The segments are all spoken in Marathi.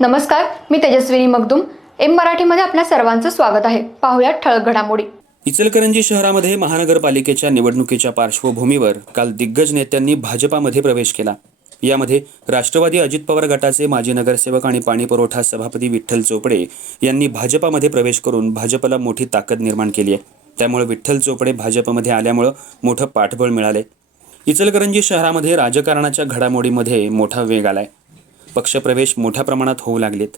नमस्कार मी तेजस्विनी मगदुम. एम मराठीमध्ये आपल्या सर्वांचं स्वागत आहे. पाहुयात ठळक घडामोडी. इचलकरंजी शहरामध्ये महानगरपालिकेच्या निवडणुकीच्या पार्श्वभूमीवर काल दिग्गज नेत्यांनी भाजपामध्ये प्रवेश केला. यामध्ये राष्ट्रवादी अजित पवार गटाचे माजी नगरसेवक आणि पाणीपुरवठा सभापती विठ्ठल चोपडे यांनी भाजपामध्ये प्रवेश करून भाजपला मोठी ताकद निर्माण केली आहे. त्यामुळे विठ्ठल चोपडे भाजपमध्ये आल्यामुळं मोठं पाठबळ मिळाले इचलकरंजी शहरामध्ये राजकारणाच्या घडामोडीमध्ये मोठा वेग आलाय. पक्षप्रवेश मोठ्या प्रमाणात होऊ लागलेत.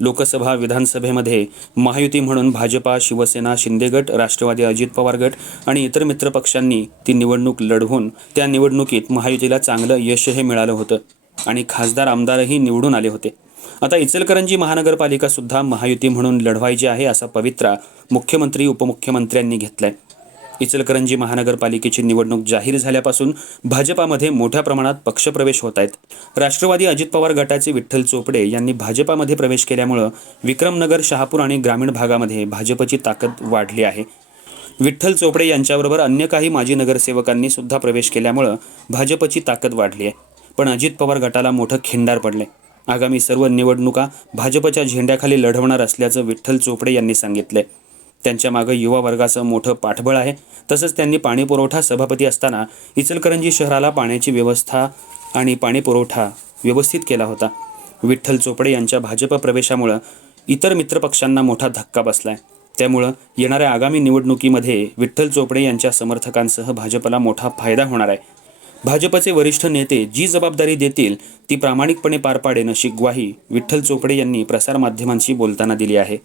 लोकसभा विधानसभेमध्ये महायुती म्हणून भाजपा शिवसेना शिंदेगट राष्ट्रवादी अजित पवार गट आणि इतर मित्रपक्षांनी ती निवडणूक लढवून त्या निवडणुकीत महायुतीला चांगलं यशही मिळालं होतं आणि खासदार आमदारही निवडून आले होते. आता इचलकरंजी महानगरपालिका सुद्धा महायुती म्हणून लढवायची आहे असा पवित्रा मुख्यमंत्री उपमुख्यमंत्र्यांनी घेतलाय. इचलकरंजी महानगरपालिकेची निवडणूक जाहीर झाल्यापासून भाजपामध्ये मोठ्या प्रमाणात पक्षप्रवेश होत आहेत राष्ट्रवादी अजित पवार गटाचे विठ्ठल चोपडे यांनी भाजपामध्ये प्रवेश केल्यामुळं विक्रमनगर शहापूर आणि ग्रामीण भागामध्ये भाजपची ताकद वाढली आहे. विठ्ठल चोपडे यांच्याबरोबर अन्य काही माजी नगरसेवकांनी सुद्धा प्रवेश केल्यामुळं भाजपची ताकद वाढली आहे. पण अजित पवार गटाला मोठं खिंडार पडले आगामी सर्व निवडणुका भाजपच्या झेंड्याखाली लढवणार असल्याचं विठ्ठल चोपडे यांनी सांगितलंय. त्यांच्या मागं युवा वर्गाचं मोठं पाठबळ आहे. तसंच त्यांनी पाणीपुरवठा सभापती असताना इचलकरंजी शहराला पाण्याची व्यवस्था आणि पाणीपुरवठा व्यवस्थित केला होता. विठ्ठल चोपडे यांच्या भाजप प्रवेशामुळं इतर मित्रपक्षांना मोठा धक्का बसलाय. त्यामुळं येणाऱ्या आगामी निवडणुकीमध्ये विठ्ठल चोपडे यांच्या समर्थकांसह भाजपला मोठा फायदा होणार आहे. भाजपचे वरिष्ठ नेते जी जबाबदारी देतील ती प्रामाणिकपणे पार पाडेन अशी ग्वाही विठ्ठल चोपडे यांनी प्रसारमाध्यमांशी बोलताना दिली आहे.